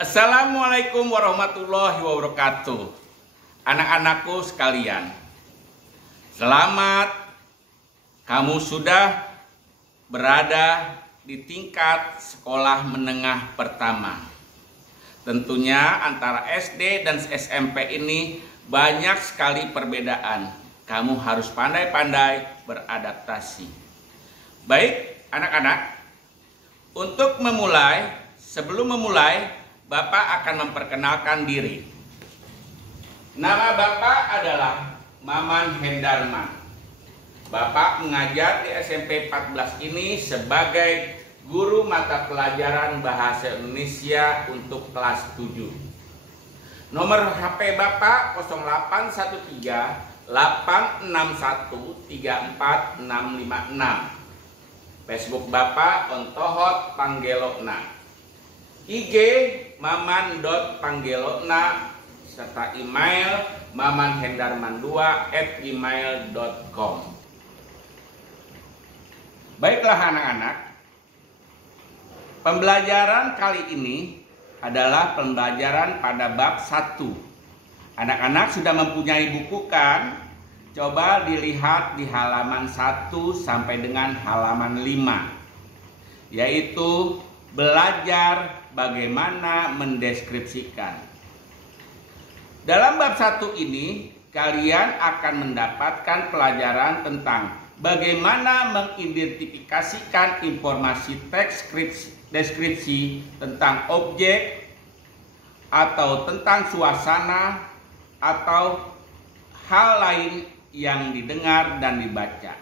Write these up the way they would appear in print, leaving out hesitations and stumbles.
Assalamualaikum warahmatullahi wabarakatuh. Anak-anakku sekalian, selamat, kamu sudah berada di tingkat sekolah menengah pertama. Tentunya antara SD dan SMP ini banyak sekali perbedaan. Kamu harus pandai-pandai beradaptasi. Baik, anak-anak, sebelum memulai, Bapak akan memperkenalkan diri. Nama Bapak adalah Maman Hendarman. Bapak mengajar di SMP 14 ini sebagai guru mata pelajaran Bahasa Indonesia untuk kelas 7. Nomor HP Bapak 0813 861 34656. Facebook Bapak Ontohot Panggelokna. IG maman.panggelokna serta email mamanhendarman2@gmail.com. Baiklah anak-anak, pembelajaran kali ini adalah pembelajaran pada bab 1. Anak-anak sudah mempunyai buku kan? Coba dilihat di halaman 1 sampai dengan halaman 5, yaitu belajar bagaimana mendeskripsikan. Dalam bab 1 ini, kalian akan mendapatkan pelajaran tentang bagaimana mengidentifikasikan informasi teks deskripsi tentang objek atau tentang suasana atau hal lain yang didengar dan dibaca.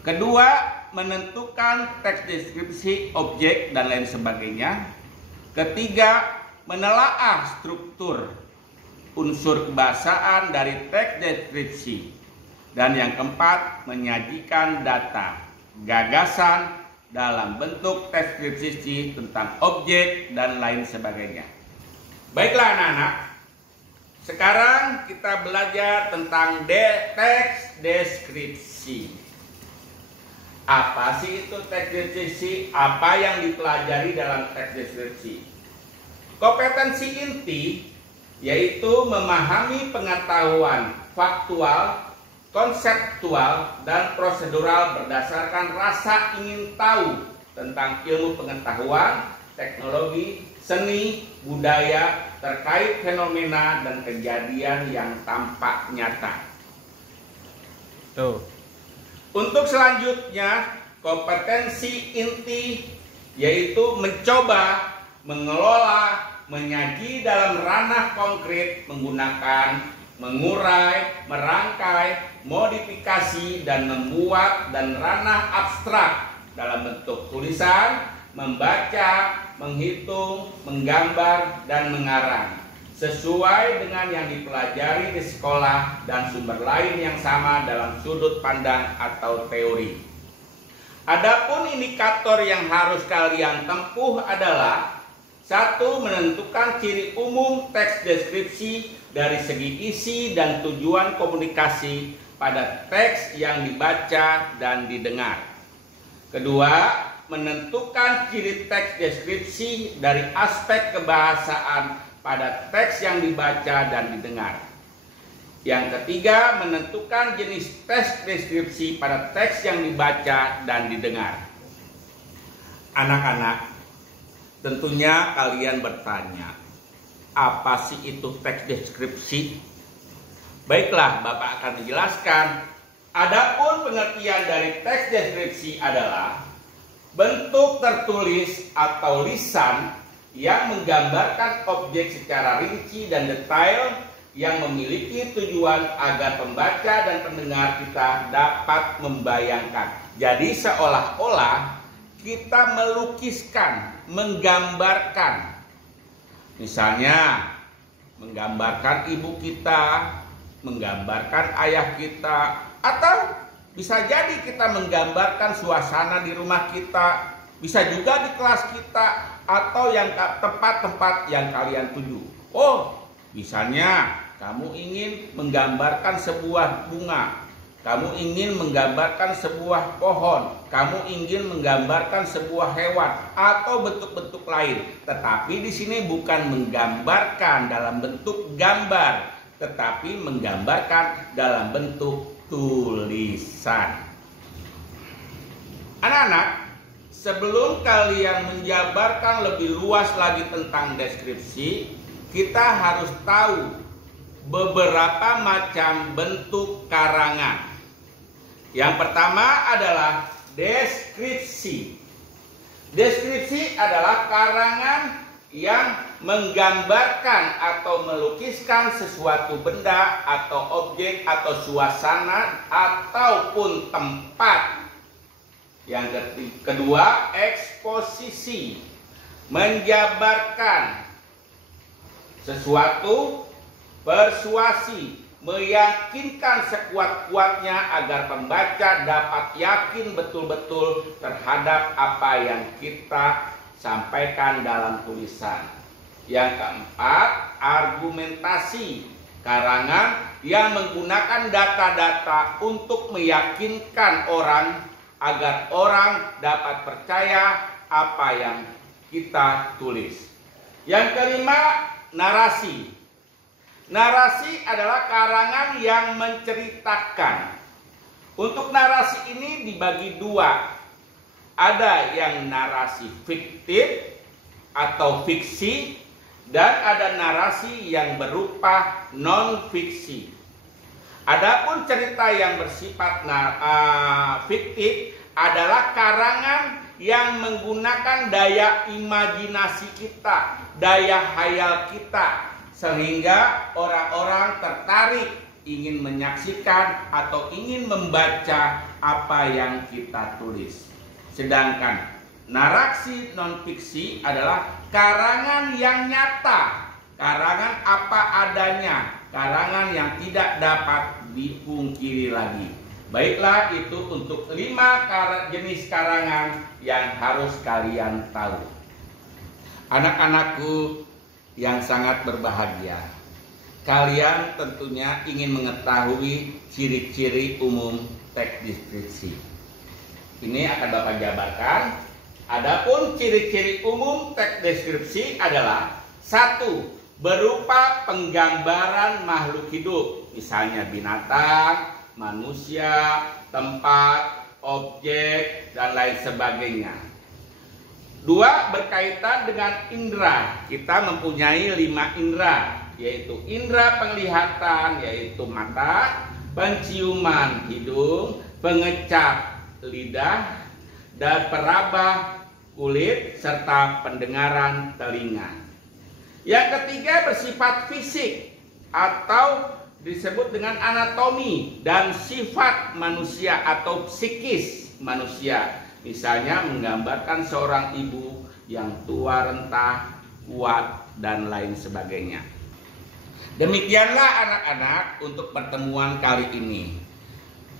Kedua, menentukan teks deskripsi objek dan lain sebagainya. Ketiga, menelaah struktur unsur kebahasaan dari teks deskripsi. Dan yang keempat, menyajikan data gagasan dalam bentuk teks deskripsi tentang objek dan lain sebagainya. Baiklah anak-anak, sekarang kita belajar tentang teks deskripsi. Apa sih itu teks deskripsi? Apa yang dipelajari dalam teks deskripsi? Kompetensi inti yaitu memahami pengetahuan faktual, konseptual, dan prosedural berdasarkan rasa ingin tahu tentang ilmu pengetahuan, teknologi, seni, budaya, terkait fenomena dan kejadian yang tampak nyata. Untuk selanjutnya, kompetensi inti yaitu mencoba, mengelola, menyaji dalam ranah konkret menggunakan mengurai, merangkai, modifikasi, dan membuat, dan ranah abstrak dalam bentuk tulisan, membaca, menghitung, menggambar, dan mengarang sesuai dengan yang dipelajari di sekolah dan sumber lain yang sama dalam sudut pandang atau teori. Adapun indikator yang harus kalian tempuh adalah: 1. Menentukan ciri umum teks deskripsi dari segi isi dan tujuan komunikasi pada teks yang dibaca dan didengar. Kedua, menentukan ciri teks deskripsi dari aspek kebahasaan pada teks yang dibaca dan didengar. Yang ketiga, menentukan jenis teks deskripsi pada teks yang dibaca dan didengar. Anak-anak, tentunya kalian bertanya, apa sih itu teks deskripsi? Baiklah, Bapak akan menjelaskan. Adapun pengertian dari teks deskripsi adalah bentuk tertulis atau lisan yang menggambarkan objek secara rinci dan detail yang memiliki tujuan agar pembaca dan pendengar kita dapat membayangkan. Jadi seolah-olah kita melukiskan, menggambarkan. Misalnya, menggambarkan ibu kita, menggambarkan ayah kita, atau bisa jadi kita menggambarkan suasana di rumah kita, bisa juga di kelas kita, atau yang tempat-tempat yang kalian tuju. Misalnya kamu ingin menggambarkan sebuah bunga, kamu ingin menggambarkan sebuah pohon, kamu ingin menggambarkan sebuah hewan atau bentuk-bentuk lain. Tetapi di sini bukan menggambarkan dalam bentuk gambar, tetapi menggambarkan dalam bentuk tulisan. Anak-anak, sebelum kalian menjabarkan lebih luas lagi tentang deskripsi, kita harus tahu beberapa macam bentuk karangan. Yang pertama adalah deskripsi. Deskripsi adalah karangan yang menggambarkan atau melukiskan sesuatu benda atau objek atau suasana ataupun tempat. Yang kedua, eksposisi, menjabarkan sesuatu, persuasi, meyakinkan sekuat-kuatnya agar pembaca dapat yakin betul-betul terhadap apa yang kita sampaikan dalam tulisan. Yang keempat, argumentasi, karangan yang menggunakan data-data untuk meyakinkan orang agar orang dapat percaya apa yang kita tulis. Yang kelima, narasi. Narasi adalah karangan yang menceritakan. Untuk narasi ini dibagi dua. Ada yang narasi fiktif atau fiksi, dan ada narasi yang berupa non-fiksi. Adapun cerita yang bersifat fiktif adalah karangan yang menggunakan daya imajinasi kita, daya hayal kita, sehingga orang-orang tertarik ingin menyaksikan atau ingin membaca apa yang kita tulis. Sedangkan narasi non-fiksi adalah karangan yang nyata, karangan apa adanya, karangan yang tidak dapat dipungkiri lagi. Baiklah, itu untuk 5 jenis karangan yang harus kalian tahu. Anak-anakku yang sangat berbahagia, kalian tentunya ingin mengetahui ciri-ciri umum teks deskripsi. Ini akan Bapak jabarkan. Adapun ciri-ciri umum teks deskripsi adalah 1. Berupa penggambaran makhluk hidup, misalnya binatang, manusia, tempat, objek, dan lain sebagainya. 2. Berkaitan dengan indera. Kita mempunyai 5 indera, yaitu indera penglihatan, yaitu mata, penciuman hidung, pengecap lidah, dan peraba kulit, serta pendengaran telinga. Yang ketiga bersifat fisik atau disebut dengan anatomi dan sifat manusia atau psikis manusia. Misalnya menggambarkan seorang ibu yang tua renta, kuat, dan lain sebagainya. Demikianlah anak-anak untuk pertemuan kali ini.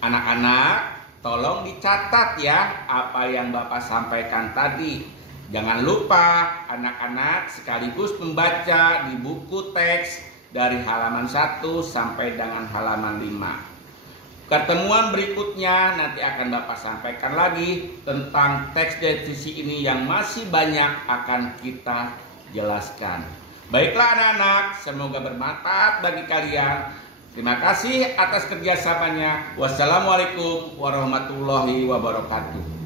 Anak-anak, tolong dicatat ya apa yang Bapak sampaikan tadi. Jangan lupa anak-anak sekaligus membaca di buku teks dari halaman 1 sampai dengan halaman 5. Pertemuan berikutnya nanti akan Bapak sampaikan lagi tentang teks deskripsi ini yang masih banyak akan kita jelaskan. Baiklah anak-anak, semoga bermanfaat bagi kalian. Terima kasih atas kerjasamanya. Wassalamualaikum warahmatullahi wabarakatuh.